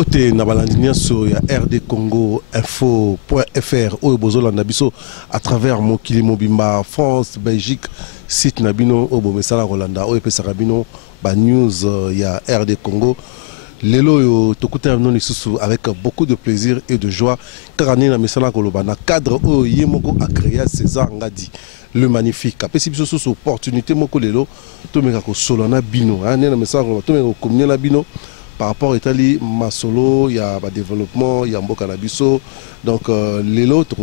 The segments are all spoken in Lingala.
Mbote na balandinia so ya RD Congo info.fr oyo bozolanda biso à travers mokili mobimba France Belgique site nabino obo mesala Rolanda oyo pesaka bino ba news ya RD Congo. Lelo yo tokuta non lisusu avec beaucoup de plaisir et de joie car na mesala koloba na cadre oyo yemoko a créé César Ngadi le magnifique apesi biso sous opportunité moko lelo to meka ko solana bino na mesala koloba to meka ko communier bino par rapport à Italie, Masolo, il y a un développement, il y a un boka nabiso. Donc, les autres,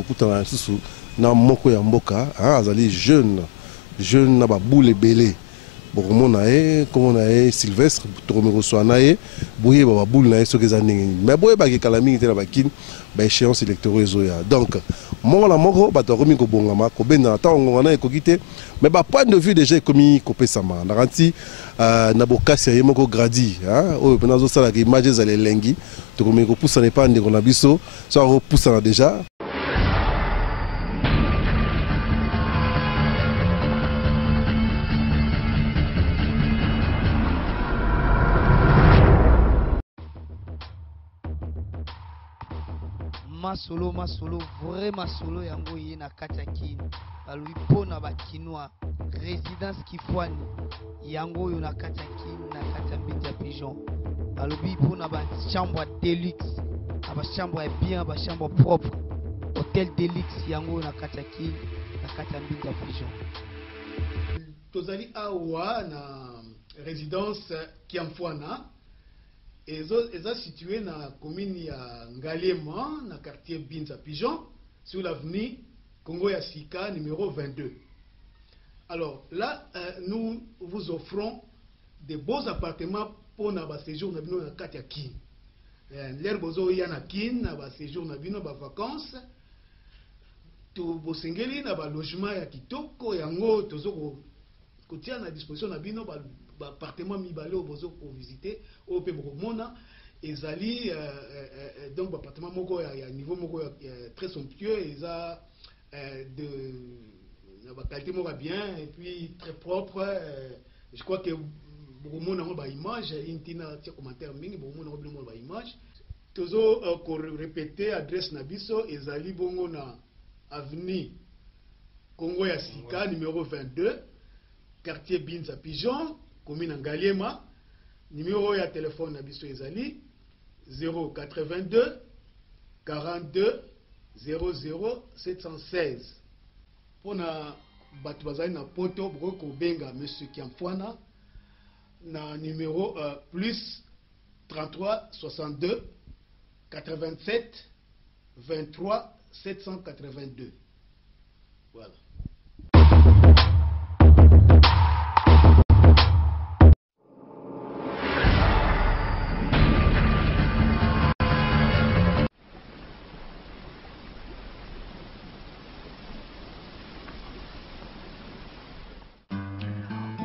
na moko ya mboka, azali jeune, na ba boule belé. Bon, comme on a Sylvestre, Toromero Soanae, bouye ba boule na so kezanengi. Mais bouye ba ke kalami te na bakin, ba échéance électorale zoya. Donc, mon la moko ba to komi ko bongama, ko benda ta ngona e ko kité, mais ba point de vue déjà komi ko pesama. Na ranti na bokasi ya moko gradi, o penazo sala ke image za lengi, to komi ko poussa ne pas ndeko na biso, so ko poussa déjà. Masolo, vraiment solo yango yena katakini. Balui pona ba kinwa résidence Kifwani yango yo na katakini na katambita pigeon. Balui pona ba chambre deluxe, ba chambre bien, ba chambre propre. Hôtel deluxe yango na katakini na katambita pigeon. Tozali awa na résidence Kiamfwana. Eza situé dans la commune ya Ngalema, dans le quartier Binza Pigeon, sur l'avenue Congo Yassika numéro 22. Alors là, nous vous offrons des beaux appartements pour notre séjour dans le Katiakin. L'air bozo yana kin, na séjour dans le vacances. Tout bosengeli na ba logement ya kitoko yango tozo kotia na disposition na bino appartement mibale au bozo pour visiter au pe mona ezali donc appartement moko ya niveau moko très somptueux eza de la qualité moko bien et puis très propre. Je crois que beaucoup mona ba image intina tia commentaire mingi beaucoup mona ba image tozo ko répéter adresse na biso ezali bongo na avenue Congo ya Sika numéro 22 quartier Binza Pigeon commune Ngaliema. Numéro ya téléphone na biso ezali 082 42 00 716. Pona batu bazali na poto boko benga monsieur Kiamfwana na numéro plus 33 62 87 23 782. Voilà.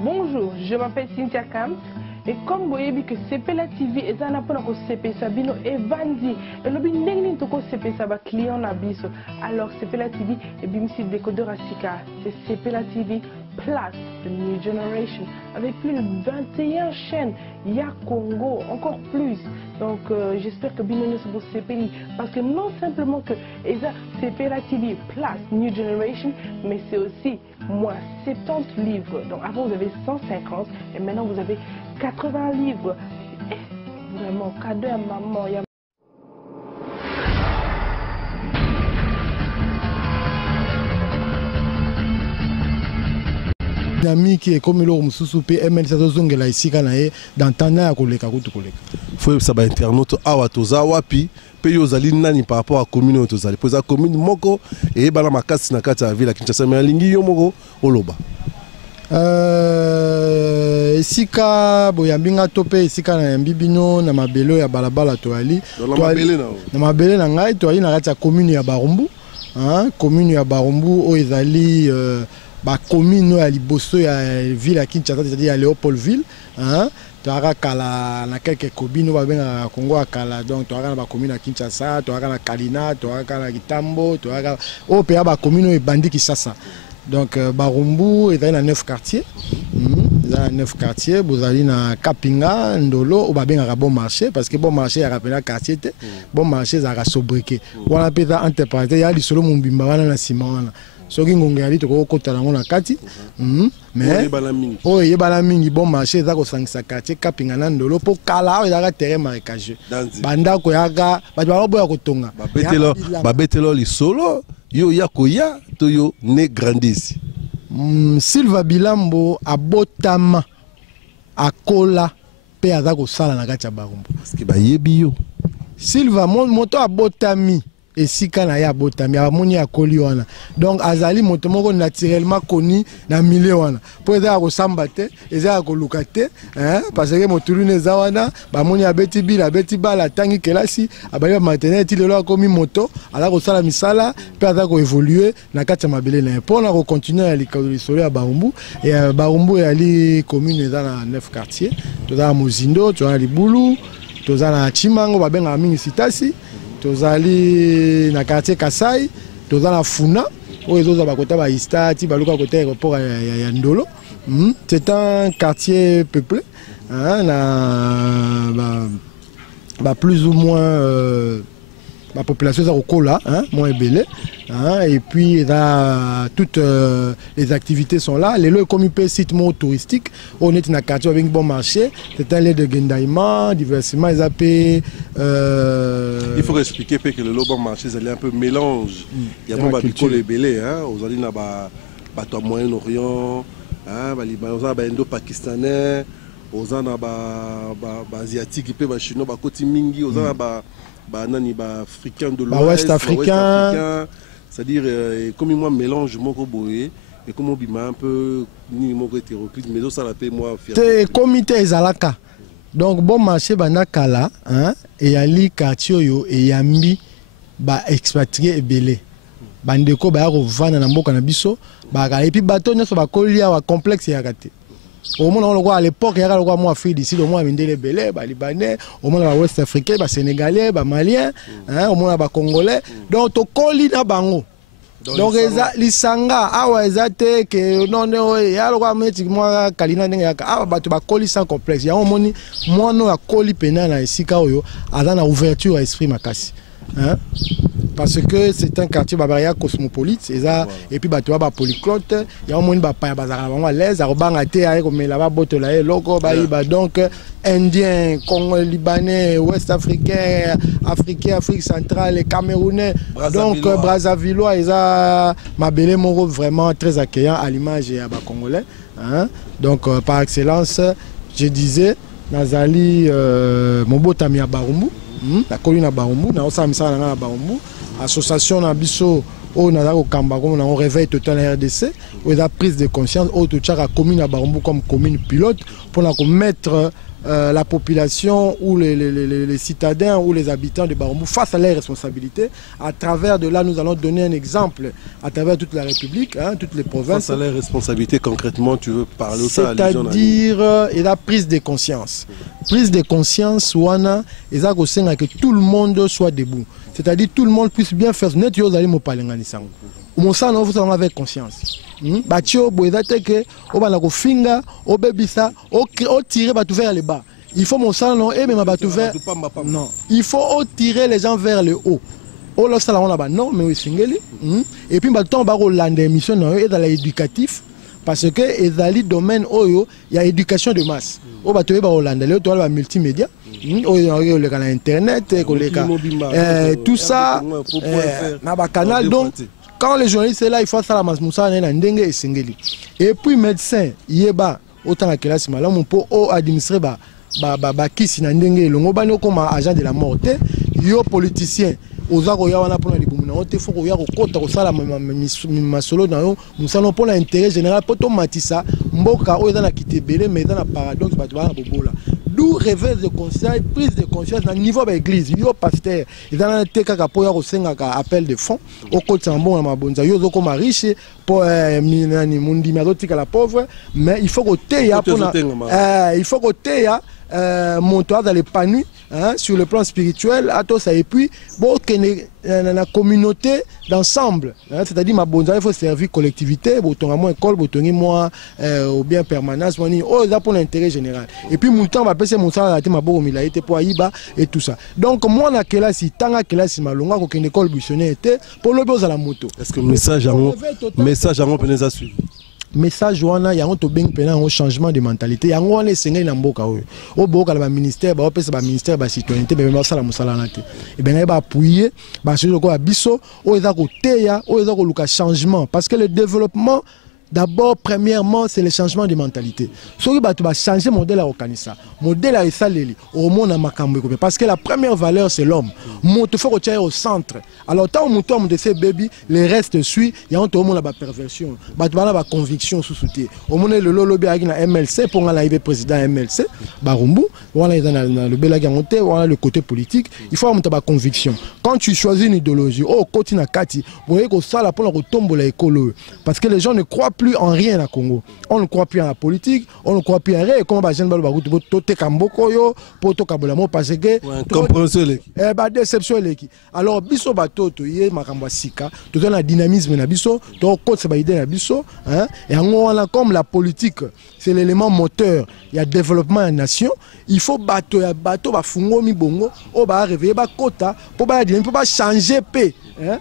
Bonjour, je m'appelle Cynthia Camps et comme vous voyez que CPLA TV est un appel à CP Sabino et Vandi et le bin toko CP Saba client na biso. Alors CPLA TV et bimsi décodeur à Sika, c'est CPLA TV Plus, the New Generation, avec plus de 21 chaînes, il y a Congo, encore plus. Donc j'espère que Bino se bosse CPLA, parce que non simplement que CPLA TV Plus, New Generation, mais c'est aussi moins 70 livres. Donc avant vous avez 150 et maintenant vous avez 80 livres. Et vraiment, cadeau à maman. Ami qui est comme le mususu pe ML Satozongela isika na ye d'entendre ya koleka kutu koleka. Faut ça ba internaute awa toza wapi pe yozali nani par rapport à commune tozali. Poza commune moko et bala makasi na kati ya ville Kinshasa mais lingi yo moko oloba. Isika boyambinga tope isika na mbibino na mabelo ya balabala toali. Na mabele na ngai toali na kati ya commune ya Barumbu. Commune ya Barumbu o ezali ba commune ya liboso ya ville ya Kinshasa, c'est-à-dire à Léopoldville, toaka kala na quelques communes ba benga Congo akala, donc toaka ba commune ya Kinshasa, toaka na Kalina, toaka na Kitambo, toaka o pe ba commune e bandi Kinshasa. Donc Barumbu est dans 9 quartiers. dans 9 quartiers, vous allez dans Kapinga, Ndolo, ou bien à bon marché, parce que bon marché, il y a un quartier, bon marché, il y a un sobriquet. On a peut-être interprété, il y a des solo Mumbimba, il y a ciment. Ce qui est dit, mais oh, il y a un bon marché, il y a un quartier, Kapinga, Ndolo, pour Kala, il y a un terrain marécageux. Banda, il y a un solo, yo yakoya, to yo ne grandisi. Silva Bilambo abotama akola pe azako sala na kati ya Barumbu parce que ba yebi yo Silva moto abotami esika na ya abotami amoni akoli wana donc azali moto moko naturellement connu na milieu wana po eza ko samba te eza ko luka te parce que moto lune za wana ba moni abeti bila abeti bala tangi kelasi abali maintenir ti lelo akomi moto ala ko sala misala pe azako évoluer na kati ya mabele na po na ko continuer ya likolo ya Barumbu et Barumbu ali commune eza na 9 quartiers to za Mozindo to za Libulu to za na Chimango ba benga mingi sitasi tozali na quartier Kasai tozala Funa oyo ezoza bakota ba Istati baluka côté aéroport ya Ndolo. C'est un quartier peuplé na plus ou moins la population est moins ébélée, et puis toutes les activités sont là. Les lieux comme un site touristique, on est dans un quartier avec un bon marché, c'est un lieu de Gendaïma, diversement, ils appellent. Il faut expliquer que le bon marché, c'est un peu mélange. Il y a beaucoup de ébélés, aux alliés au Moyen-Orient, aux Indo-Pakistanais, aux Asiatiques, aux Chinois, aux Kotimingi, aux africains de l'Ouest, africain, c'est-à-dire comme moi mélange mon boé et comme on un peu ni mon hétéroclite mais ça la paie moi fier comité ezalaka donc bon marché banakala et ali quartier yo et yambi ba expatrié ebele bandeko ba ko vana na mboka na biso ba et puis bateau nyonso ba kolia wa complexe ya kate. Au moins, à l'époque, il y a un Afrique d'ici, au moins, il y a des Libanais, au moins, il y a des Ouest Africains, des Sénégalais, des Maliens, au moins, il y a des Congolais. Donc, tu colles dans Bango. Donc, les Sanga, que non, il y a un Kalina, il y a un colis sans complexe. Il y a un moni, moi, non, un colis pénal dans ici, il y a une ouverture à l'esprit Makassi. Parce que c'est un quartier babaria cosmopolite et puis tu as polyclote il y a un monde à l'aise donc indien congo libanais ouest africain africain afrique centrale camerounais donc brazzavillois ils a mabele moro vraiment très accueillant à l'image des congolais donc par excellence je disais nazali mobotami ya Barumbu la colline à Barumbu na osamisa na Barumbu association na biso o na ko kamba comme on réveil total la RDC ou la prise de conscience au tout la commune à Barumbu comme commune pilote pour mettre la population ou les citadins ou les habitants de Barumbu face à leurs responsabilités. À travers de là, nous allons donner un exemple à travers toute la République, toutes les provinces. Face à leurs responsabilités, concrètement, tu veux parler aussi c'est-à-dire la prise de conscience. Prise de conscience, wana, que tout le monde soit debout. C'est-à-dire tout le monde puisse bien faire. Net yo zali mo palengani sango. Mon sang vous allons avec conscience. Batio boyzate que o bana ko finga o bebisa o tirer batu vers le bas. Il faut mon sang non et même batu vers non. Il faut tirer les gens vers le haut. O lo sala on non mais oui singeli. Et puis baton ba ko lande mission non et dans l'éducatif parce que ezali domaine oyo il y a éducation de masse. O batu ba Hollande le to ba multimédia. Le internet, tout ça, canal. Donc, quand les journalistes sont là, il faut ça la masmoussa et singeli. Et puis médecin, yeba autant la classe malam pour administrer kisi na ndenge longo bano comme agent de la mort. Yo politicien. Ozako ya wana pona libumuna ote foko ya kokota kosala masolo na yo musano pona intérêt général poto matisa mboka o eza na kitebele mais eza na paradoxe bato bana bobola d'où réveil de conscience prise de conscience na niveau ba église yo pasteur eza na te kaka po ya kosenga ka appel de fonds o kota mbongo na mabonza yo zoko riche mundi mazotika la pauvre, mais il faut que il faut que montoire dans l'épanoui sur le plan spirituel, à tout ça, et puis bon, la communauté d'ensemble, c'est-à-dire ma bonne, il faut servir collectivité, boton moi école, boton moi ou bien permanence, oh ça pour l'intérêt général. Et puis mon temps va passer mon salaire à ma bonne milaïté pour Aïba et tout ça. Donc moi na kelasi tanga kelasi malonga ko une école buissonnière était pour le besoin à la moto. Est-ce que message en peneza suivre? Message wana yango to beng pena un changement de mentalité yango wana esengeli na mboka oyo o boka la ministère ba opesa ba ministère ba citoyenneté be ba sala musala na te e ben ba appuyer ba solo ko biso o eza ko teya o eza ko luka changement parce que le développement d'abord, premièrement, c'est le changement de mentalité. Si tu vas changer le modèle à Okanisa, le modèle à Esaleli, au monde à Makambo, parce que la première valeur, c'est l'homme. Il faut que au centre. Alors, tant que tu as baby, le reste suit, il y a un monde à la perversion, il y a la conviction sous soutien. Au monde, le lobby à MLC, pour l'arrivée président MLC, Barumbu, voilà le côté politique, il faut avoir la conviction. Quand tu choisis une idéologie, oh, côté na kati, vous voyez que ça, là, pour la retombe la écolo. Parce que les gens ne croient plus en rien à Congo. On ne croit plus en la politique, on ne croit plus en rien. Comment les gens vont tout Kamboko yo, poto Kabolamo parce que compréhension déception l'équipe. Alors biso bato to yé makamba sika, tout dans la dynamisme na biso, to côté c'est ba idée na biso, hein. Et on a comme la politique, c'est l'élément moteur. Il y a développement en nation. Il faut bato ba fungo mi bongo, o ba réveiller ba quota pour ba dynamique, pour ba changer paix, hein.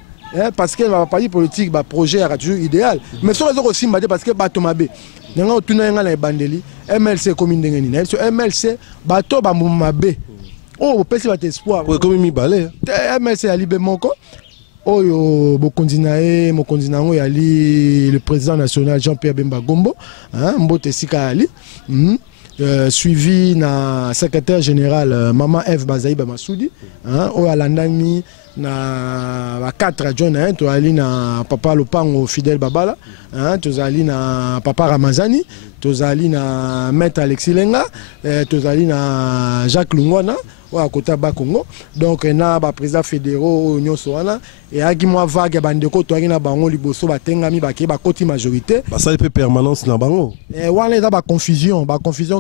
Parce que le parti politique, le projet est toujours idéal. Mais sur les autres aussi, parce que Bato Mabé, nous avons tout le bandeli, MLC commune de Ngenine, sur MLC, Bato Mabé. Oh, peut-être que espoir. Comme il balai. MLC a libéré mon corps. Oh, le président national Jean-Pierre Bemba Gombo, Mbote Sika Ali. Suivi na secrétaire général Maman Eve Bazaïba Massoudi, au Alandami na 4 adjoints, tu ali na Papa Lopango Fidel Babala, tu ali na Papa Ramazani, tu ali na Maître Alexis Lenga, tu ali na Jacques Lungwana, à côté de Congo. Donc, na ba président fédéraux Union Soana et agi moi vague bandeko to na bango liboso batengami bake ba koti majorité. Ba ça peut permanence na bango. Et wala eza ba confusion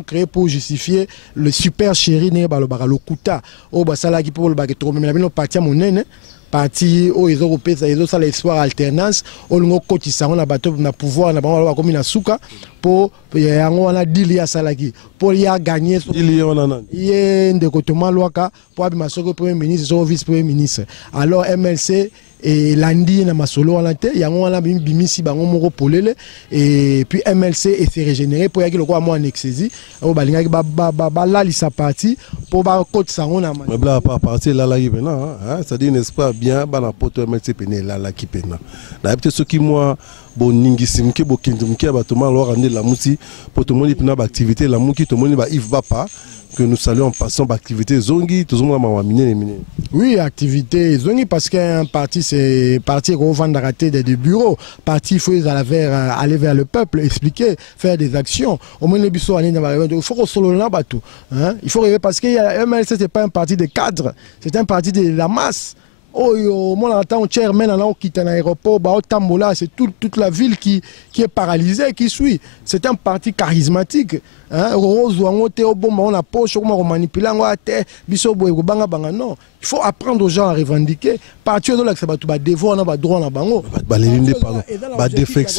créée pour justifier le super chéri ne ba lo kuta. O ba sala ki pour le ba trop même la bino parti monene. Parti au ils européens ils ont ça l'espoir alternance au longo kotisa on a bateau na pouvoir na bango comme na suka pour yango wana deal ya salaki pour y a gagner deal ya wana yé ndeko Thomas Lwaka pour abima soko premier ministre so vice premier ministre alors MLC et Landi na masolo wana te yango wana bimisi bango moko polele et puis MLC et s'est régénéré pour yaki lokwa mo anexésie o balingaki ba la lisa parti pour ba kotisa on na mais bla pas parti là qui pena hein ça dit n'est-ce pas bien bana poto MLC pena là qui pena na peut-être ce qui moi bon ningisimke bo kindimke ba toma lo rendre la musi pour tout le monde pena ba activité la muki tout le monde ba Yves Bapa que nous saluons en passant d'activité Zongi, tout le monde mine. Oui, activité Zongi parce qu'un parti c'est parti qu'on vend rater des bureaux. Parti il faut aller vers le peuple, expliquer, faire des actions. Au moins il faut qu'on soit là bateau. Il faut parce que MLC c'est pas un parti de cadre, c'est un parti de la masse. Oh, moi j'entends chairman là qui quitte un aéroport, c'est toute la ville qui est paralysée, qui suit. C'est un parti charismatique. Rose au bon on a poche on manipuler non. Il faut apprendre aux gens à revendiquer. Partir de là que ça va tout devoir on va droit na bango.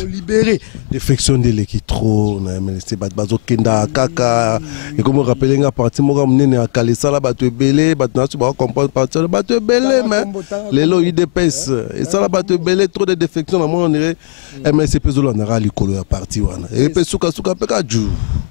Libérer défection de l'équipe trop na MLC bazo kenda kaka et comme rappeler nga parti mo ramene à Kalesa là ba to belé ba na ba comprendre partir ba to belé mais les lots UDPS et ça là ba to belé trop de défection na moi on dirait MLC pezo na ra likolo ya parti wana et pe suka peka ju.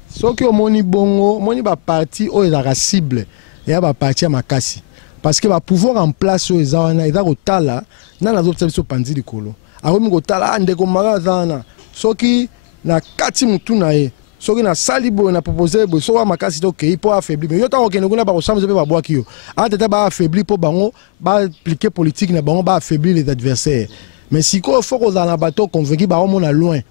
Soki omoni bongo moni ba parti o ezaka cible et ba parti ya makasi parce que ba pouvoir en place o ezana eza kotala na nazo biso panzi likolo akomi kotala ndeko magazana soki na kati mutu na ye soki na salibo na proposer bo so makasi to kei pour affaiblir mais yo ta okene kuna ba kosamza pe ba bwaki yo atata ba affaiblir pour bango ba appliquer politique na bango ba affaiblir les adversaires mais si ko faut que na bateau convaincu ba on a loin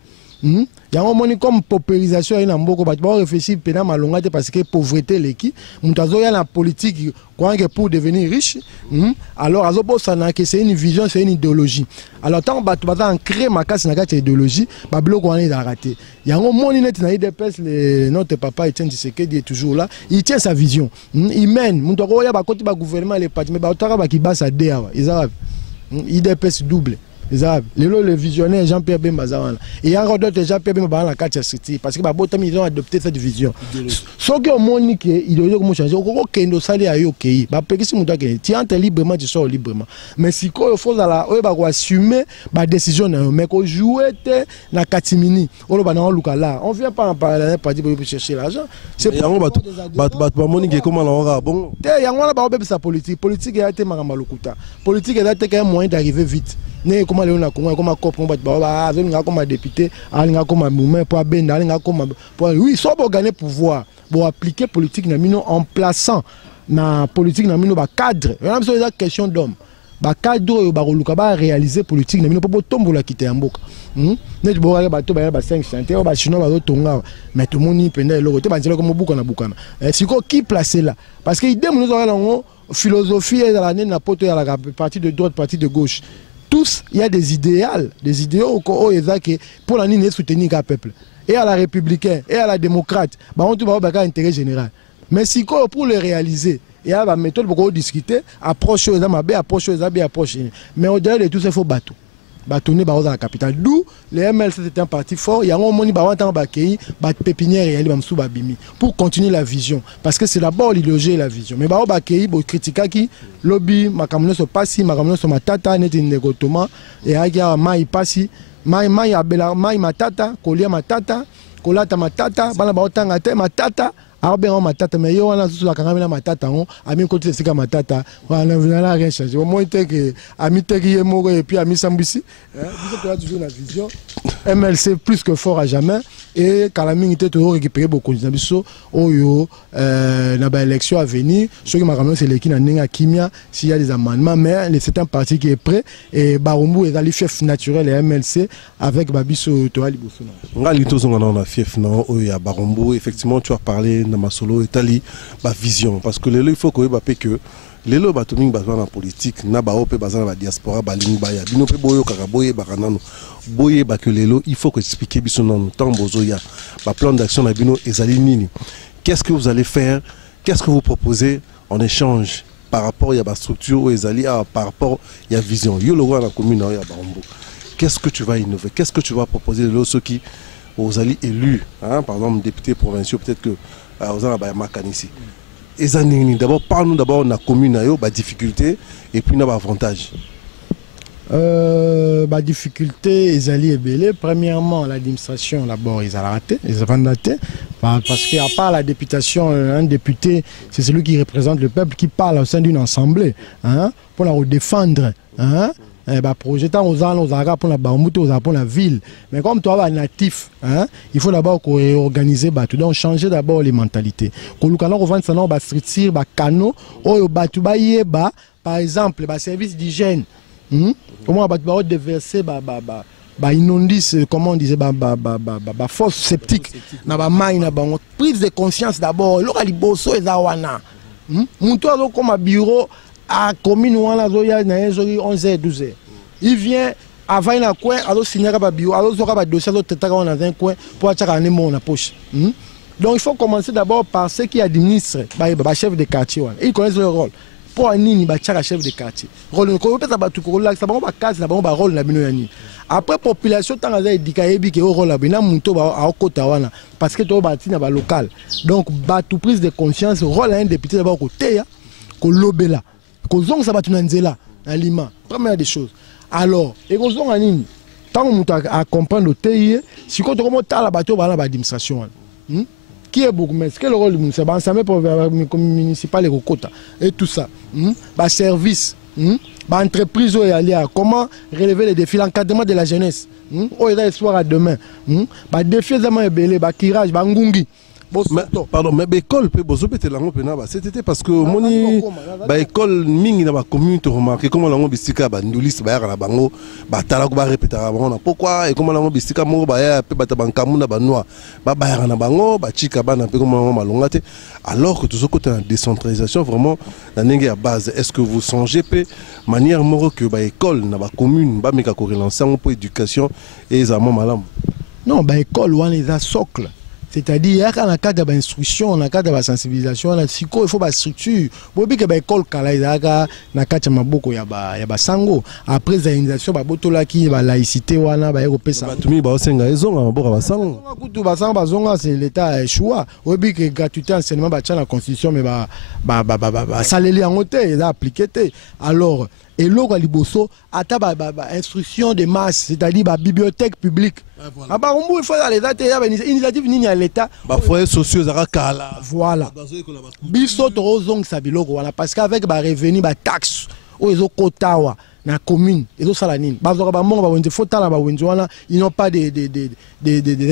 yango moni comme paupérisation ina mboko ba réfléchir pena malonga parce que pauvreté leki mutazo ya la politique pour devenir riche alors azobosana que c'est une vision, c'est une idéologie. Alors tant ba en créer ma casse na kati idéologie ba biloko wana eza raté yango moni net na IDPS notre papa Etienne Tshisekedi est toujours là, il tient sa vision, il mène mutako ya ba côté ba gouvernement les partis mais ba otaka ba kibasa dewa ils IDPS double. Le visionnaire Jean-Pierre Bemba Zawana. Et il y a encore d'autres Jean-Pierre Bemba dans la carte city parce que ils ont adopté cette vision. Ce qui est monique, idéologie comme changer, au Kendo Sali a eu au Kei. Tu entres librement, tu sors librement. Mais si il faut assumer la décision, mais qu'on joue la catimini, on vient pas en parler pour chercher l'argent. C'est pour monique comment on aura bon. Il y a sa politique. Politique a été maramalukuta. Politique a été un moyen d'arriver vite. Ne comment le na Congo comment cop comme député alinga comme mouvement pour benda alinga comme oui soit pour gagner pouvoir pour appliquer politique na mino en plaçant na politique na mino ba cadre même sur la question d'homme ba cadre ba luka ba réaliser politique na mino pour tombola quitter mboka ne bo ba to ba 5 chantiers ba chinois ba tonga mais tout monde ni penda le côté ba nzela comme buka na bukana siko qui placer là parce que idée nous avons philosophie dans l'année na poto ya la partie de droite partie de gauche. Tous, il y a des idéaux pour la ligne soutenir le peuple. Et à la républicaine, et à la démocrate, on trouve un intérêt général. Mais si pour le réaliser, il y a une méthode pour discuter, approche aux amabés, approche aux abés, approche. Mais au-delà de tout ça, il faut battre. Bâtonner dans la capitale. D'où les MLC c'est un parti fort. Il y a un moment pour continuer la vision. Parce que c'est d'abord l'idéologie et la vision. Mais il critique qui lobby, ma caméra se passe, ma caméra se matata, net in négotoma, et agia mai passi, mai abela, mai matata, kolia matata, kolata matata, bana baotanga te matata. Arben matata mais yo wana sous la caméra matata on ami côté c'est matata on n'a rien changé au moins que ami teki moko et puis ami sambisi vous avez toujours la vision MLC plus que fort à jamais et Kalami était toujours récupéré beaucoup de biso oyo na ba élection à venir ce qui m'a ramené c'est l'équipe na Kimia s'il y a des amendements mais c'est un parti qui est prêt et Barumbu est le chef naturel et MLC avec Babiso Toali Bosona ngali tozonga na fief na oyo Barumbu effectivement tu as parlé na masolo etali ba vision parce que il faut que les lots batoming bazwa na politique na ba ope bazana ba diaspora ba lingba ya bino pe boyo kaka boye bakanano boye ba que les lots il faut que expliquer biso non temps bozo ya ba plan d'action na bino ezali nini, qu'est-ce que vous allez faire, qu'est-ce que vous proposez en échange par rapport à la structure ou ezali par rapport à la vision yo le roi na commune ya Barumbu, qu'est-ce que tu vas innover, qu'est-ce que tu vas proposer de ceux qui aux alliés élus par exemple députés provinciaux peut-être que aux ici. D'abord, parle-nous d'abord de la commune, de la difficulté et puis de l'avantage. La difficulté, les alliés belés. Premièrement, l'administration, d'abord, ils ont raté, ils ont raté. Parce qu'à part la députation, un député, c'est celui qui représente le peuple, qui parle au sein d'une assemblée pour la défendre. Projet aux arabes pour la ville. Mais comme toi, natif, il faut d'abord organiser, donc changer d'abord les mentalités. Quand on va structure, canaux, par exemple, service d'hygiène. Comment on va déverser, inondis, comment on disait, fosse septique, prise de conscience d'abord, l'oraliboso et zawana. Comme bureau. À commune où on a 11h 12h. Il vient avant un coin, alors signer un bureau, alors il un dossier, alors on a un coin pour acheter un mot dans la poche. Donc il faut commencer d'abord par ceux qui administrent, le chef de quartier. Ils connaissent leur rôle. Pour un nini, le chef de quartier. Rôle, après population, tant que éduqué qui au rôle parce que tu as un local. Donc tout prise de conscience, rôle un député d'abord côté, là. Kozong ça va tunanzela aliment première des choses alors et kozong anini tant on a comprendre le TIE si quand on monte à la bateau ba administration qui est beaucoup mais quel rôle du municipal ensemble pour municipal et Kokota et tout ça service entreprise où aller comment relever les défis l'encadrement de la jeunesse espoir à demain défi vraiment belé tirage ngungi Pardon, mais l'école peut c'était parce que moni l'école mingi na ba commune to remarquer comment la bisika ba ndulis ba na bango ba tala ko ba répéter bango pourquoi et comment la bisika mo ba ya pe ba tabankamu na ba noa ba ba na bango ba chika ba na pe comment malongate alors que tout ce côté la décentralisation vraiment la ndenge à base est-ce que vous songez pe manière moro que ba école na ba commune ba meka ko relancer pour éducation et za mo malam non ba école wana les socle. C'est-à-dire, il y a un cadre d'instruction, un cadre de sensibilisation, il faut une structure. Vous voyez que l'école, il y a un sango. Après, il y a une organisation, il y a une laïcité, il y a une c'est l'État choix. Vous voyez que gratuité, enseignement, la Constitution, mais ça les en côté, il a appliqué. Alors, et l'autre, il y a instruction de masse, c'est-à-dire la bibliothèque publique. Il faut aller dans les initiatives ni à l'État. Foyer sociaux, voilà. Biso torozong sabiloko wana parce qu'avec ba revenu ba taxe o ezo kotawa na commune ezo salanine. Bazoka ba mongo ba wenze fotala ba wenze wana ils n'ont pas des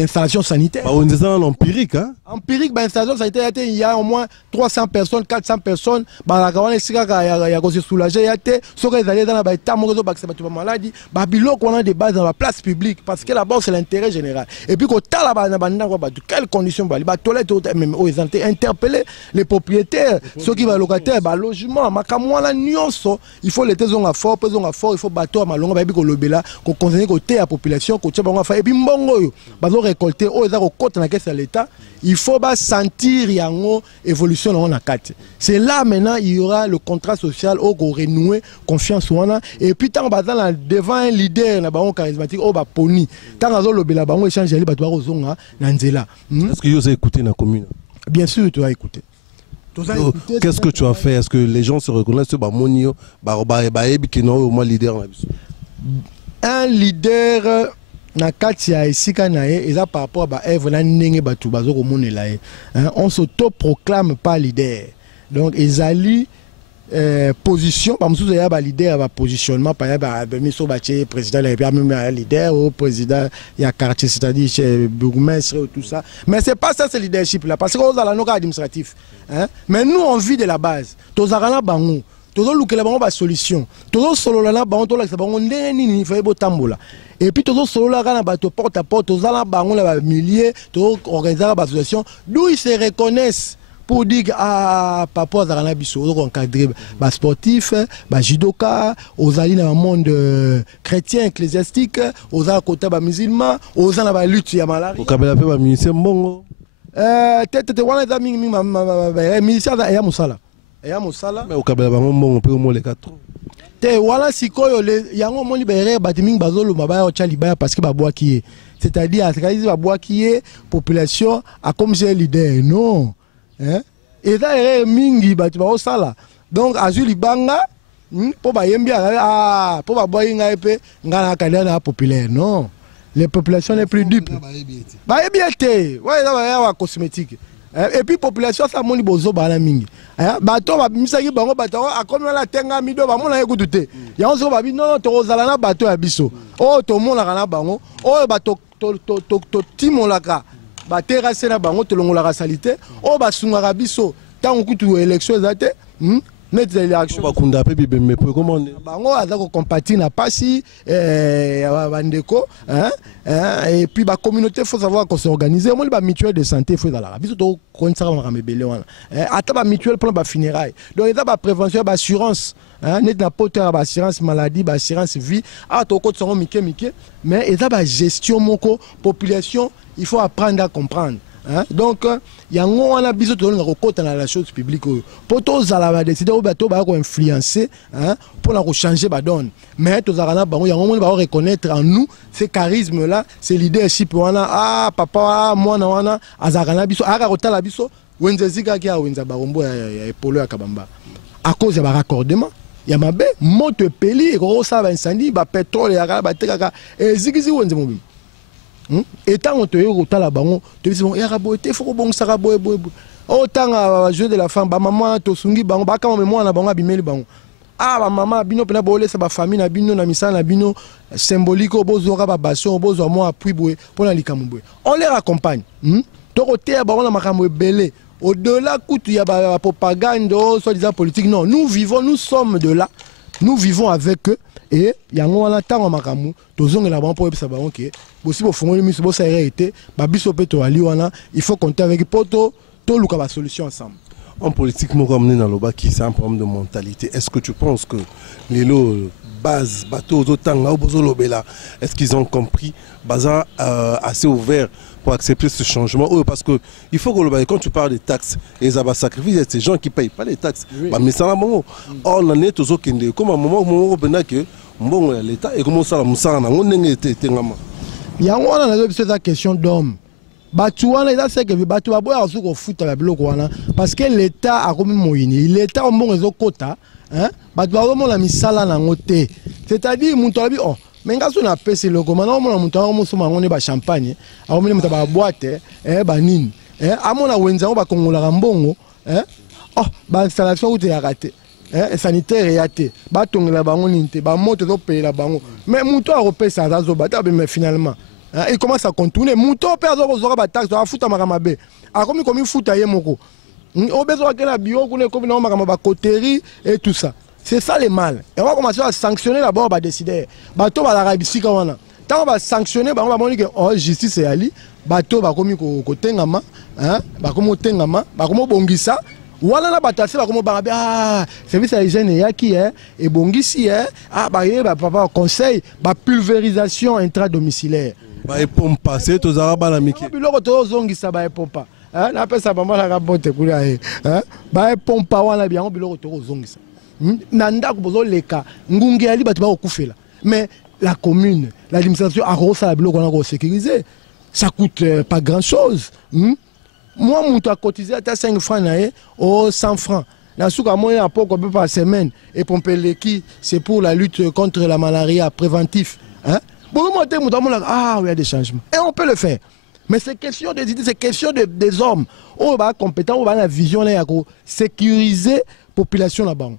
installations sanitaires. Ba wenze ça empirique hein. Empirique ba installation sanitaire il y a au moins 300 personnes, 400 personnes ba la kawana sika ya ko se soulager ya te soka ils allaient dans ba état mongo zo ba ba maladie ba biloko wana de base dans la place publique parce que là-bas c'est l'intérêt général. Et puis ko tala ba na banda ba de quelles conditions ba toilette même aux interpeller les propriétaires, ceux qui va locataires ba logement makamwana nyonso il faut les zonga fort il faut bateau à malonga ba bi ko lobela ko conseiller côté à population ko tcha bango fa et puis mbongo yo bazo récolter o eza ko kota na caisse de l'état il faut ba sentir yango évolution dans la carte. C'est là maintenant il y aura le contrat social au go renouer confiance wana et puis tant ba dans devant un leader na bango charismatique o ba poni tant azo lobela bango échange ali bato ba zonga na nzela. Est-ce que vous avez écouté na commune? Bien sûr tu as écouté. Qu'est-ce que tu as fait? Est-ce que les gens se reconnaissent sur Bamonio, leader? Un leader na katia esika na ye eza par rapport ba œuvre na ndenge batu bazo ko monela ye. On s'auto-proclame pas leader. Donc ezali position par monsieur ya ba leader ba positionnement par ba miso ba président la même leader ou président ya quartier c'est-à-dire chez bourgmestre tout ça mais c'est pas ça ce leadership là parce que on a la noka administratif mais nous on vit de la base tozarana bango tozo lukela bango ba solution tozo solola na bango to la bango ndenge nini fa bo tambola et puis tozo solola kana bato porte à porte tozala bango la ba milliers to organiser ba association d'où ils se reconnaissent pour dire que papa Zarana Bisso, on encadre les sportifs, les judokas, aux alliés dans le monde chrétien, ecclésiastique, aux alliés côté musulmans, aux alliés dans la lutte à malaria. Au Kabela pe ba ministère mbongo. Tete wana za mingi ministère ya musala. Ya musala. Mais au Kabela ba mbongo pe au moins les 4. Te wala sikoyo le yango moni bere batiming bazolo mabaya o chaliba parce que ba bois qui c'est-à-dire à ce ba bois qui est population a comme j'ai leader non. Et ça est mingi batu ba sala donc azuli banga pour ba yembia pour ba boyinga epe ngana kadana populaire non les populations les plus dupes ba yebiete ouais ça va cosmétique et puis population ça moni bozo bana mingi bato ba misaki bango bato akomi la tenga mido ba mona ekutute ya onzo ba bi non to ozala na bato ya biso o to mona kana bango o bato to timolaka ba terrasse na bango to longola salité o ba sungaka biso tant kutu élection ezate net élection ba kunda pe bibeme pe comment bango azako compatir na pasi bandeko et puis ba communauté faut savoir qu'on s'organiser moi ba mutuelle de santé faut la biso to konisa ka mebele wana ata ba mutuelle pour ba funérailles donc eza ba prévention ba assurance net na pote ba assurance maladie ba assurance vie to ko tsongo mike mais eza ba gestion moko population il faut apprendre à comprendre. Donc, il y a un biso de la chose publique. Pour tous, à la décider au bateau, va influencer pour la changer la donne. Mais tous, il y a un reconnaître en nous ces charismes-là, ces leadership. Papa, moi, Azarana biso, Agarota biso, Wenzezika qui a Wenza Barombo et Polo à Kabamba. À cause de raccordement. Il y a ma bête, monte peli, gros ça va incendie, pétrole, et zigzi Wenzemobi. Et tant on te dit la bango, tu dis bon, il y a raboté, faut bon ça raboé. Autant à jeu de la femme, ba maman to sungi bango, ba quand moi na bango abimeli bango. Ba maman bino pena bolé sa ba famille na bino na misa na bino symbolique bozora ba basson bozo moi appui boé pour la likamubwe. On les accompagne. tokoteya bango na makambo ebele au-delà kutu ya ba propagande soi-disant politique. Non, nous vivons, nous sommes de là, nous vivons avec eux. Et yango wana tango makamu tozonge la bango pour epesa bango ke bosi bo fongoli miso bo sa été babiso peto ali wana il faut compter avec poto to luka ba solution ensemble. En politique mo ramener dans le bas qui c'est un problème de mentalité. Est-ce que tu penses que les lots base bateau autant bozolobela est-ce qu'ils ont compris baza assez ouvert pour accepter ce changement? Parce que il faut que le quand tu parles des taxes et ça va sacrifier ces gens qui payent pas les taxes. Bah mais ça là bon on en est toujours kende comme un moment que bon l'état et comment ça la musana on n'était ngama ya on a la question d'homme batu wana eza seke batu baboya azuko futa la biloko wana parce que l'état a comme moyini l'état au bon ezokota hein batu ba la misala na ngote c'est-à-dire muntu abi oh mais ngaso na pese loko mana mo na muntu ngo musoma ngone ba champagne a mo muta ba boîte ba nini amona wenza ba kongola mbongo oh ba installation ute ya raté sanitaire ya te ba tongela bango ninte ba moto zo payela bango mais muntu a repesa za zo bata mais finalement il commence à contourner muntu pe azo zo ba taxe a futa makamabe a comme futa ye moko au besoin que la bio qu'on est comme non makama ba coterie et tout ça. C'est ça le mal. Et on va commencer à sanctionner d'abord, on va décider. Bateau va la rabisi quand on a. Tant on va sanctionner, on va dire que oh justice est ali. Bateau va comme côté ngama, hein, va comme côté ngama, va comme bongisa. Wala na batasi va comme barabe ah service à l'hygiène ya qui est et bongisi hein ah bah papa conseil ba pulvérisation intradomiciliaire. Ba pompe passer tous arabes la miki. Biloko to zongisa ba pompe. Hein na pesa ba mala ka bote kula hein ba pompe wana bien biloko to zongisa. Nanda kubozo leka ngungi ali batu ba okufela mais la commune l'administration a rosa la biloko na ko sécuriser ça coûte pas grand chose moi mon to a cotisé à 5 francs na au 100 francs na souka moyen à poko par semaine et pomper qui c'est pour la lutte contre la malaria préventif hein bon moi ah il y a des changements et on peut le faire mais c'est question des idées c'est question des hommes on va compétent on va la vision là pour sécuriser population là-bas.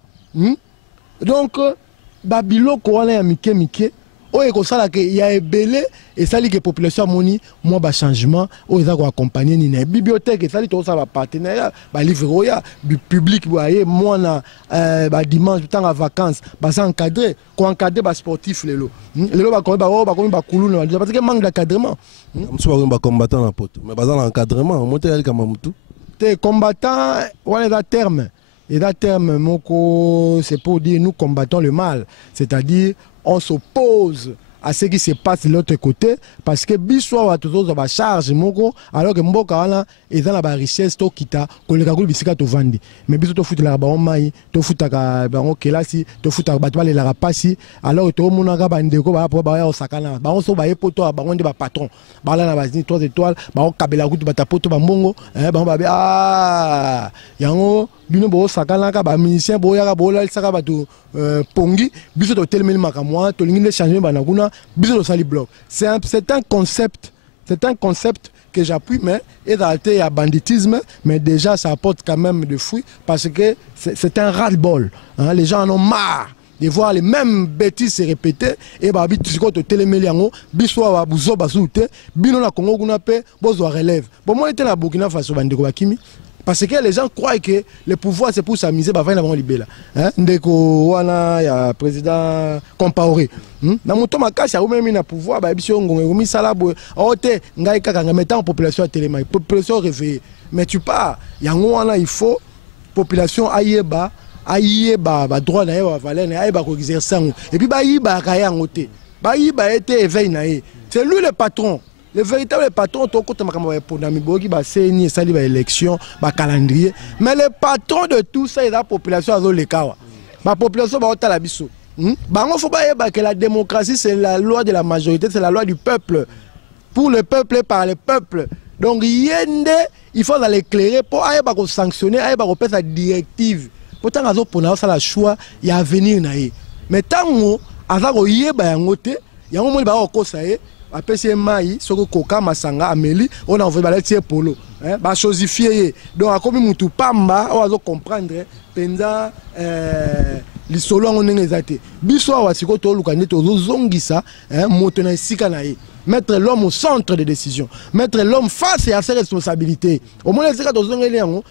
Donc, Babilo Koala ya mike mike, o eko sala ke ya ebele et sali que population moni moi ba changement o eza ko accompagner ni na bibliothèque et sali to sa ba partenariat ba livre ya public boye moi na ba dimanche temps à vacances ba ça encadrer ko encadrer ba sportif lelo ba ko ba kulu na parce que manque d'encadrement mso ba combattant na poto mais ba za l'encadrement monter ali kama mutu te combattant wala da terme. Et d'un terme, c'est pour dire nous combattons le mal. C'est-à-dire, on s'oppose à ce qui se passe de l'autre côté. Parce que biswa wa toujours ba charge moko alors que mboka wana eza na ba richesse to kita ko le kakulu bisika to vandi. Mais biso to futa la ba mai, to futa ka ba kelasi, to futa ba twa la pasi alors to mona ka ba ndeko ba po ba ya osakana. Ba on so ba epoto ba ngonde ba patron. Ba la na ba zini 3 étoiles, ba on kabela kutu ba tapoto ba mbongo, ba ba ah yango bino bo sakana ka ba musicien bo ya ka bo la saka ba to pongi biso to telemeli makamwa to lingi changer ba na kuna biso to sali bloc. C'est un concept que j'appuie, mais et il y a banditisme, mais déjà ça apporte quand même des fruits parce que c'est un ras-le-bol. Hein? Les gens en ont marre de voir les mêmes bêtises se répéter et bah tu sais quoi te téléméliango biswa wa buzo basute bino na Congo kuna pe bozo relève. Bon moi était na Burkina Faso bandeko bakimi. Parce que les gens croient que le pouvoir c'est pour s'amuser, bah va libérer. Hein? Ndeko wana ya président Compaoré. Na moto makasi a même na pouvoir ba biso ngongo mi sala bo ote ngai kaka mettant population à téléma, population réveillée. Mais tu pars, yango wana il faut population ayeba ba droit na ba valeur na ayeba ko exercer et puis ba yiba ka yango te. Ba yiba été éveil na ye. C'est lui le patron. Le véritable patron, c'est l'élection, le calendrier. Mais le patron de tout ça, c'est la population. La population va la biso. Il faut pas que la démocratie, c'est la loi de la majorité, c'est la loi du peuple. Pour le peuple et par le peuple. Donc, il faut l'éclairer pour sanctionner, pour faire sa directive. Pourtant, il y a le choix, il y a un avenir. Mais tant que il y a un apesi mai soko koka masanga ameli on a envoyé balatie polo ba chosifier donc akomi mutu pamba on va comprendre penza li solo ngo ndenge ezate biso awa siko to lukande to zongisa moto na sika na ye mettre l'homme au centre des décisions mettre l'homme face à ses responsabilités au moins sika to zongeli yango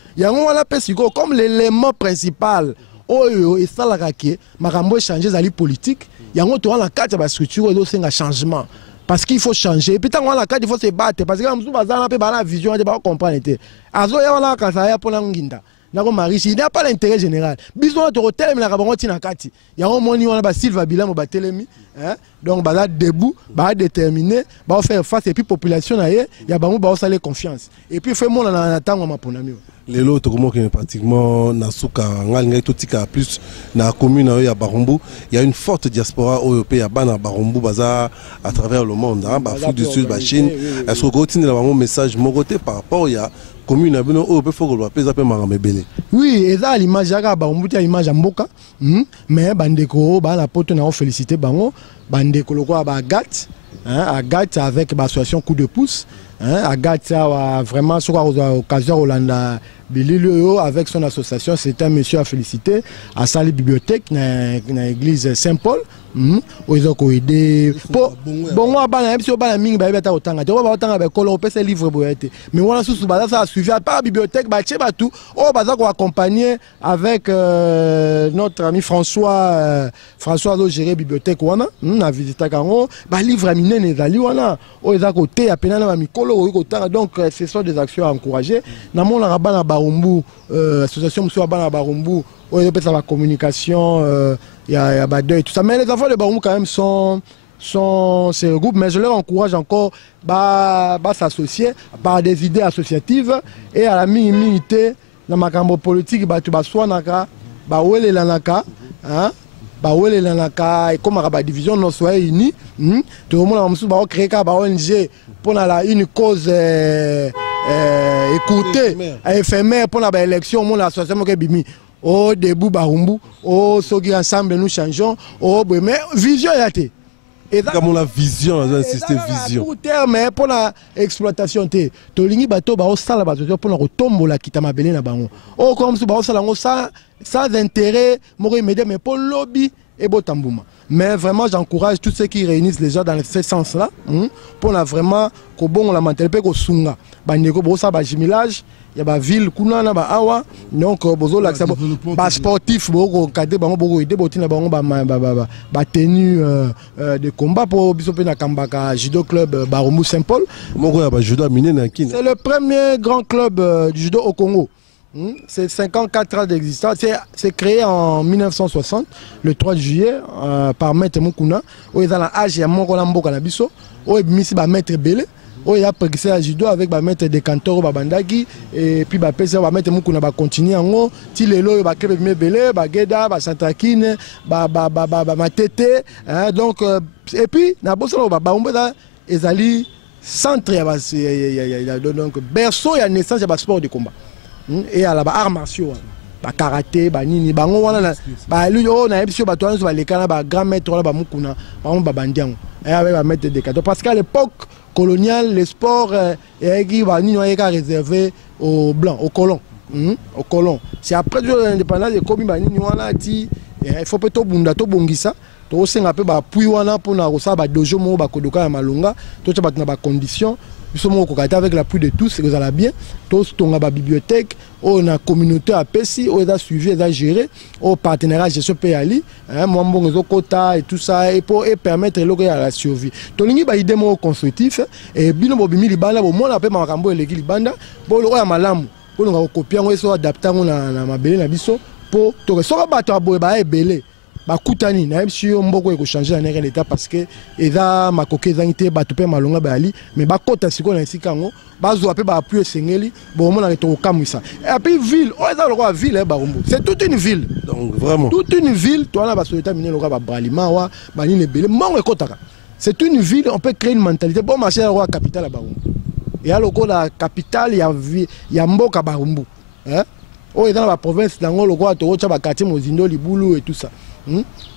wana pe siko comme l'élément principal oyo esalaka ke makambo changer zali politique yango to wana kati ba structure do senga changement parce qu'il faut changer et puis tant wana kati il faut se battre parce que musu bazana pe bana vision de ba comprendre te azo ya wana kasa ya pona nginda nako marichi il n'y a pas l'intérêt général biso to hotel mais la bango tina kati yango moni wana ba Silva Bilamo ba telemi donc ba debout ba déterminé ba faire face et puis population na ye ya bango ba osale confiance et puis fait mon na tango mapona mi les lots comment que pratiquement nasuka ngalinga totika plus na commune ya Barumbu il y a une forte diaspora européenne à bana Barumbu baza à travers le monde ba Afrique du Sud ba Chine est-ce que vous continuez d'avoir un message mogoté par rapport ya commune à bino européen faut que le pesa pe maramebele oui et ça l'image ya Barumbu ta image mboka mais bandeko ba la poto na féliciter bango bandeko lokwa ba Agathe Agathe avec l'association coup de pouce Agathe a vraiment sur l'occasion Rolanda Bililio avec son association, c'est un monsieur à féliciter à sa bibliothèque dans l'église Saint-Paul. Ils ont aidé. Bon, moi, je suis mais on a ça a suivi à part la bibliothèque, tout. On va accompagner avec notre ami François a géré la bibliothèque. On a visité Kango, livre à mine les ali wana. Ils ont côté à peine na mikolo donc ce sont des actions à encourager. Na mon la rabana Barumbu, association monsieur Abana Barumbu, on peut la communication, il y a et tout ça. Mais les enfants de Barumbu quand même sont ces groupes, mais je leur encourage encore à s'associer par des idées associatives et à la minimité dans ma cambo politique, tu vas soit naka, ouele lanaka, bawele lanaka et comme la division non soit unis, tout le monde va créer une ONG pour une cause écoutée, éphémère pour l'élection, mon association qui bimi. Au début Barumbu, au soki ensemble nous changeons, au mais vision y a été. Et comme la vision, on a insisté vision. Pour terme pour la exploitation te, tolingi bateau ba osala bateau pour la retombe la kitama belé na bango. Oh comme ça ba osala sans intérêt, moko immédiat mais pour lobby et botambuma. Mais vraiment j'encourage tous ceux qui réunissent les gens dans ce sens-là, pour la vraiment ko bon la mentalité ko sunga. Bandeko bo sa ba jimilage il y a des villes qui sont awa donc bozo la ba sportif boko cadé bango boko idée botina bango ba tenue de combat pour bisope na kambaka judo club Barumbu Saint-Paul moko ya ba judo miné na kine. C'est le premier grand club du judo au Congo. C'est 54 ans d'existence. C'est créé en 1960, le 3 juillet, par Maître Mukuna. Où ils ont l'âge de Mongola Mboka na biso. Où ils ont Maître Belé. Où il a progressé à judo avec Maître Decantor Babandagi. Et puis Maître Mukuna va continuer en haut. Tilelo, Bakebe Belé, Bageda, Santakine, Matete. Donc, et puis, Nabosa Babamba, ils ont centre, donc berceau et naissance de sport de combat. Et à la arts martiaux, karaté, nini, bango wana ba lui on a episio ba toana so ba lekana ba grand maître wala ba mukuna ba bandiango et avec ba maître de cadeau parce qu'à l'époque coloniale les sports et ba nini eka réservé aux blancs aux colons aux colons c'est après l'indépendance de komi ba nini wana ti il faut peut to bunda to bongisa to senga pe ba pui wana pour na rosa ba dojo mo ba kodoka ya malonga to tsa ba na ba conditions. Nous sommes avec l'appui de tous, vous allez bien. Tous, on a la bibliothèque, on a la communauté à Pessi, on a suivi, on a géré, on a partenariat gestion PALI, moi, mon quota et tout ça, et pour permettre à la survie. Donc, il y a des idées constructives, et bien, on a mis les bandes, on a appelé Marambo et les bandes, pour le roi Malam, pour nous copier, on a adapté ma belle nabiso, pour te recevoir à Boeba et Belé. Bakutani na MC mboko eko changer na l'état parce que eza makoke zangité batupe malonga bali mais bakota siko na sikango bazo apé ba appuyer sengeli bon mona to kamwisa et puis ville o eza lokwa ville Barumbu c'est toute une ville donc vraiment toute une ville toi na ba solita mine lokwa ba bralima wa banine belé mongo ekotaka c'est une ville on peut créer une mentalité bon marché la capitale à Barumbu et à loko la capitale ya mboka Barumbu o eza na ba province dango lokwa to cha ba quartier Mozindo Libulu et tout ça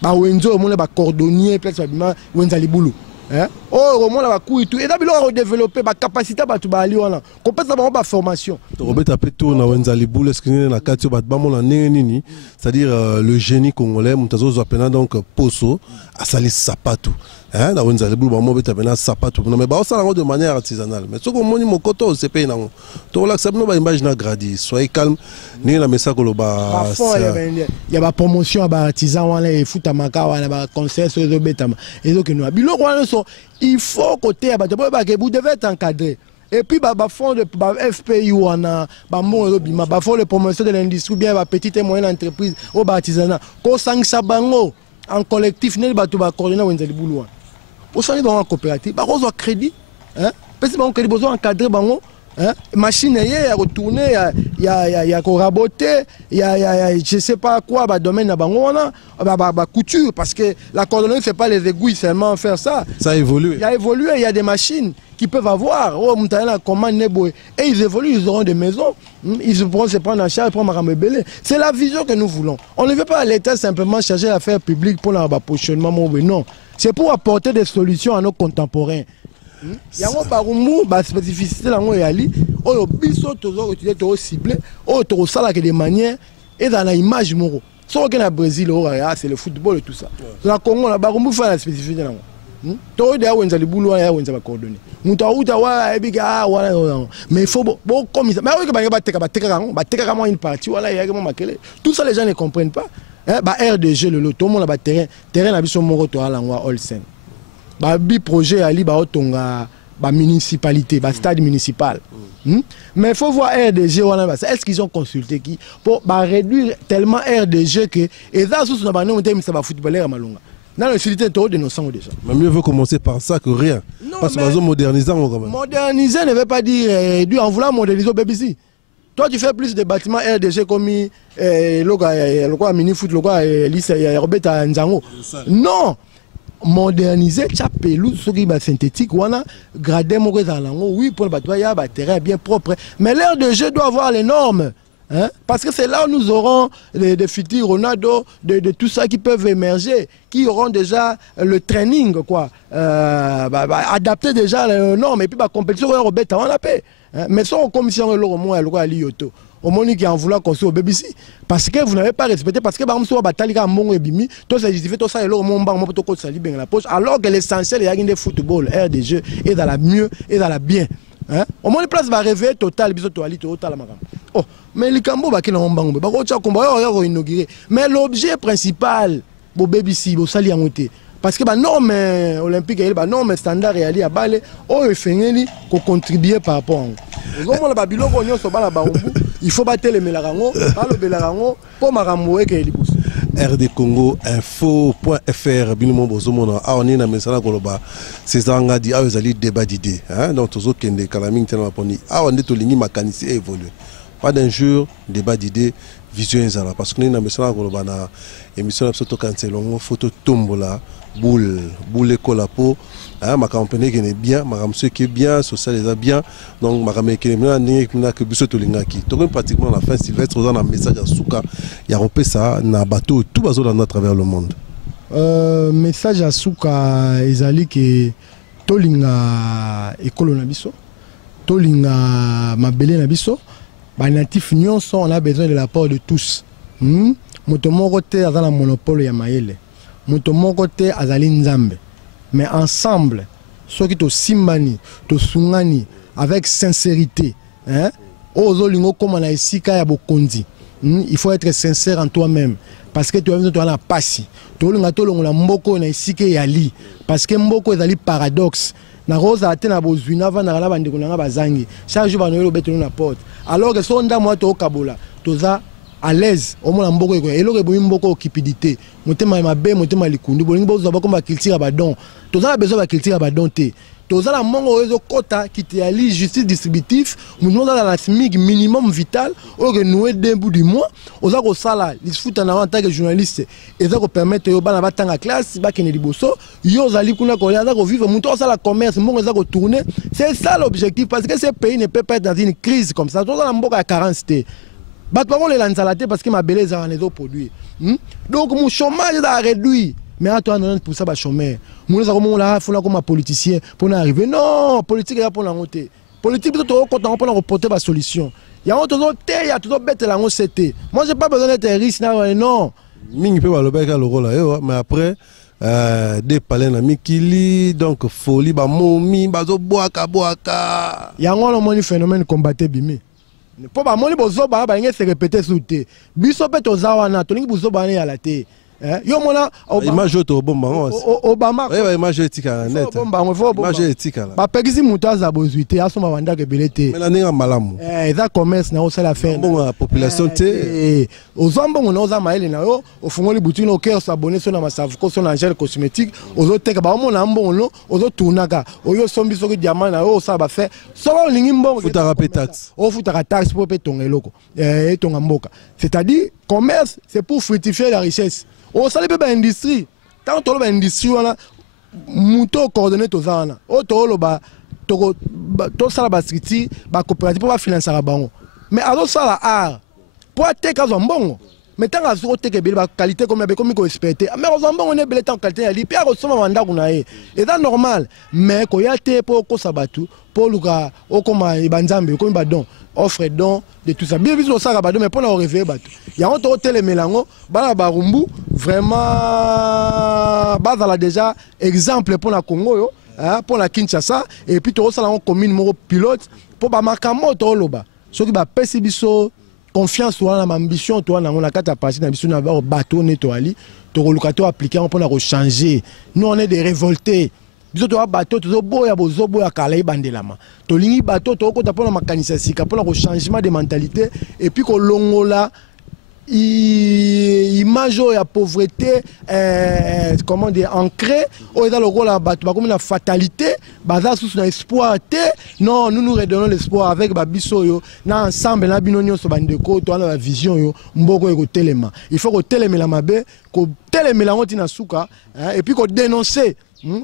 ba wenzo mona ba cordonnier place ba wenza Libulu Oh, au moins la couille tout. Et d'abord on développer la capacité à tout bali wana. Compétence ba formation. Robert tapé tout na wenzali boule est-ce que na katio ba mon nini, c'est-à-dire le génie congolais mutazo zapena donc poso a sali sapato. Hein na wenzali boule ba mo beta pena sapato. Mais ba ça de manière artisanale. Mais ce qu'on moni mokoto c'est pas nango. To la sabno ba image na gradi. Soyez calme. Ni la message ko ba. Il y a ba promotion ba artisan wana et foot amaka wana ba concert sur le betama. Et donc nous biloko wana so il faut côté vous devez être encadré. Et puis fond de FPI ou en fond de promotion de l'industrie bien petite et moyenne entreprise au artisanat ko sang sabango en collectif ne ba to ba coordonner wenzali boulou. Au sang dans coopérative ba besoin crédit hein parce que crédit besoin encadrer bango hein machine ya retourner ya ko raboter ya je sais pas quoi ba domaine na bango wana ba couture parce que la coordonnée c'est pas les aiguilles seulement faire ça. Ça évolue. Il y a évolué, il y a des machines qui peuvent avoir et ils évoluent, ils auront des maisons, ils pourront se prendre en charge pour m'arramer. C'est la vision que nous voulons. On ne veut pas l'État simplement charger l'affaire publique pour l'approvisionnement, non. C'est pour apporter des solutions à nos contemporains. Il y a une spécificité où biso toujours utilisé ciblé, où tu as des manières et dans l'image moro. Sauf que au Brésil, c'est le football et tout ça. Dans le Congo, on a fait la spécificité. Tout le monde a des boulot et des coordonnées. Mais il faut comme ça. Mais une partie, tout ça les gens ne comprennent pas. RDG, le lot, tout le monde a terrain. Terrain a son moro to alangwa Olsen. Bi projet ali ba otonga ba municipalité, ba stade municipal. Mais il faut voir RDG, est-ce qu'ils ont consulté qui pour réduire tellement RDG que et ça sous na bano monter ça va footballeur malunga. Dans le sud de nos sangs déjà. Mais mieux vaut commencer par ça que rien. Non, parce que nous moderniser quand même. Moderniser ne veut pas dire réduire en voulant moderniser au BBC. Toi tu fais plus de bâtiments RDG comme le mini foot, le lycée Robert Nzango. Non. Moderniser chaque pelouse synthétique wana grader mon oui pour le bâtiment il y a un terrain bien propre mais l'air de jeu doit avoir les normes hein? Parce que c'est là où nous aurons des futurs Ronaldo de tout ça qui peuvent émerger qui auront déjà le training quoi adapter déjà les normes et puis la compétition Robert on la paix mais sans commission le moins le lioto au moment qui en voulant construire au BBC parce que vous n'avez pas respecté parce que par exemple batali ka mongo ebimi tout ça justifie tout ça et le monde bango to ko sali ben la poche alors que l'essentiel il y a des football air des jeux et dans la mieux et dans la bien hein au moins place va réveiller total biso to ali total makam oh mais les cambo ba ki na bango ba ko tcha komba yo inaugurer mais l'objet principal bo BBC bo sali yangote parce que norme olympique et norme standard et ali à balé o efengeli ko contribuer par rapport il faut battre les melarango pour maramoué que les RD Congo info.fr binimo bozomona aoni na mesala koloba César ngadi awezali débat d'idées hein donc tozo kende kalaming tellement poni aoni to lingi makanisi évoluer pas d'un jour débat d'idées vision ezala parce que na mesala koloba na émission na soto kanselongo photo tombola boule kolapo hein ma campagne qui est bien ma ramse qui est bien social est bien donc ma ramé qui est bien ni que biso to lingaki to pratiquement la fin Sylvestre aux un message à Souka ya repé ça na bateau tout bazo à travers le monde message à Souka ezali que tolinga ekolo na biso tolinga mabele na biso ba natif nyonso on a besoin de l'apport de tous moto moko te azala monopole ya mayele moto moko te azali nzambe mais ensemble ceux qui to simbani to sungani avec sincérité hein ozolingo comme na esika ya bokonzi il faut être sincère en toi-même parce que tu as la passion to linga to longola mboko na esika ya li parce que mboko ezali paradoxe na rosa atena bozwina vana na bandeko na bazangi chaque jour banoyelo beto na porte alors que sonda moi to kabola toza à l'aise au moins mboko eko eloko eboyi mboko cupidité motema mabe motema likundu bolingi bozo ba komba culture ba don toza besoin ba culture ba don te toza la mongo rezo kota qui te ali justice distributif nous dans la SMIC minimum vital au que nous d'un bout du mois oza ko sala les foot en tant que journaliste et ça ko permettre yo bana batanga classe ba kene liboso yo zali kuna ko ya ko vivre muto sala commerce mongo za ko tourner c'est ça l'objectif parce que ce pays ne peut pas être dans une crise comme ça toza la mboka à 40 té bat pas les lanzalate parce que ma beleza en les autres produits donc mon chômage a réduit mais à toi, on pour ça, bah, chômeur. Nous avons là, il faut là comme un politicien pour arriver. Non, politique est là pour la monter. Politique, plutôt, quand on peut reporter la solution. Il y a toujours il y a toujours bête la CT. Moi, j'ai pas besoin d'être riche, non. Mingi peut le bec à le rôle là, mais après, des palais na mikili, donc folie, bah momi, bah zo boaka. Il y a un phénomène combatté bimé. Pour ba moni bozo ba ba ngé se répéter sous té. Biso pe to zawana, to lingi bozo ba ne ya la té. Yo mona image to bomba Obama. Ouais image etika net. Image etika là. Ba pekisi mutaza bozuité asoma wanda ke belete. Mais la ninga malamu. Eza commerce na osala fin. Bon la population té. Ozombo ngona oza maele na yo, ofungoli boutique no cœur s'abonner sur na masavuko sur na gel cosmétique, ozo teka ba mona mbongo, ozo tunaka, oyo sombi soki diamant na yo osala ba fait. So ba lingi mbongo. Futara pe taxe. O futara taxe pour pe tonga eloko. Tonga mboka. C'est-à-dire commerce, c'est pour fructifier la richesse. On sait pas l'industrie. Tant que l'industrie, on a mouton coordonné tout ça. On a tout ça la street, la coopérative pour financer la banque. Mais alors ça la art. Pour acheter quand on bon. Mais tant que vous avez la qualité comme vous expectez. Mais on est bel en qualité. Il y a un mandat qu'on a. Et c'est normal. Mais quand il y a des pour qu'on s'abatte, pour le cas, au comme Ibanzambe, comme Badon, offre don de tout ça. Bien vu ça Badon, mais pour la réveiller Badon. Il y a un autre télémélango, Bala Barumbu, vraiment, Bazala déjà exemple pour la Congo, pour la Kinshasa, et puis tu as un commune pilote pour Bamakamo, tu as ce qui va passer confiance toi dans ambition toi dans la carte passer dans na bateau nettoyer to locateur appliquer on peut la changer nous on est des révoltés biso to bateau to boya bozoboya kala ibandelama to lingi bateau to ko tapona makanisa sika pour le changement de mentalité et puis ko longola image ya pauvreté comment dire ancré au dans le rôle la bateau comme la fatalité baza sous na espoir non nous redonnons l'espoir avec babiso yo na ensemble na binonyo so bandeko to na la vision yo mboko eko telema il faut ko telemela mabe ko telemela ngoti na suka et puis ko dénoncer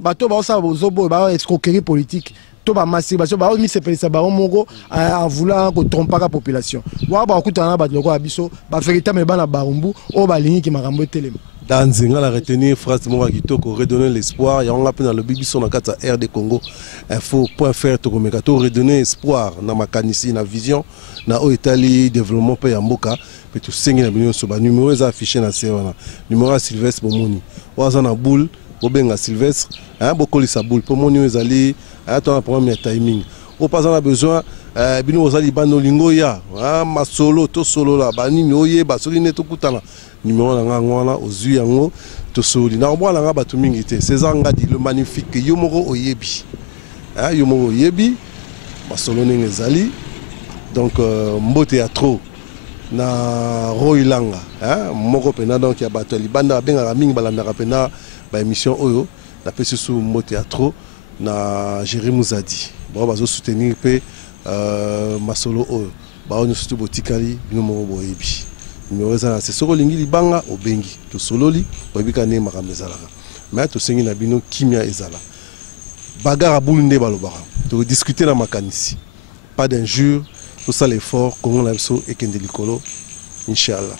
bateau ba ça bozobo ba escroquerie politique to ba masturbation ba mi sepelisa ba moko en voulant ko tromper la population wa ba kutana ba loko abiso ba véritable bana barumbu o ba lingi ki makambo telema Danzinga la retenir phrase moko kitoko redonner l'espoir ya on appelle dans le bibiso na kata RD Congo info.fr to komeka to redonner espoir na makanisi na vision na o Italie développement pe ya mboka pe to sengi na bino so ba numéro za affiché na serveur numéro Sylvestre Bomoni waza na boule Bobenga Sylvestre, beaucoup de boule pour mon ezali, ton problème de timing. Au pas on a besoin, bino ozali bano lingo ya, ma solo to solo la, bani noye, basoli neto kutana. Numéro na ngwana ozu yango to soli. Na obwa nga batu mingi te. César ngadi le magnifique yomoro oyebi. Yomoro oyebi, basolo nenge ezali. Donc mbote ya trop. Na roilanga, moko pena donc ya bato libanda benga mingi balanda pena ba émission oyo na pesi sous mo théâtre na Jérémy Mouzadi ba bazo soutenir pe masolo oyo ba on surtout botikali bino mo boyebi numéro za c'est soko lingi libanga obengi to sololi boyebika ne makamezala mais to sengi na bino kimia ezala bagara bulunde balobaka to discuter na makanisi pas d'injure tout ça l'effort Congo la biso et kende likolo inchallah.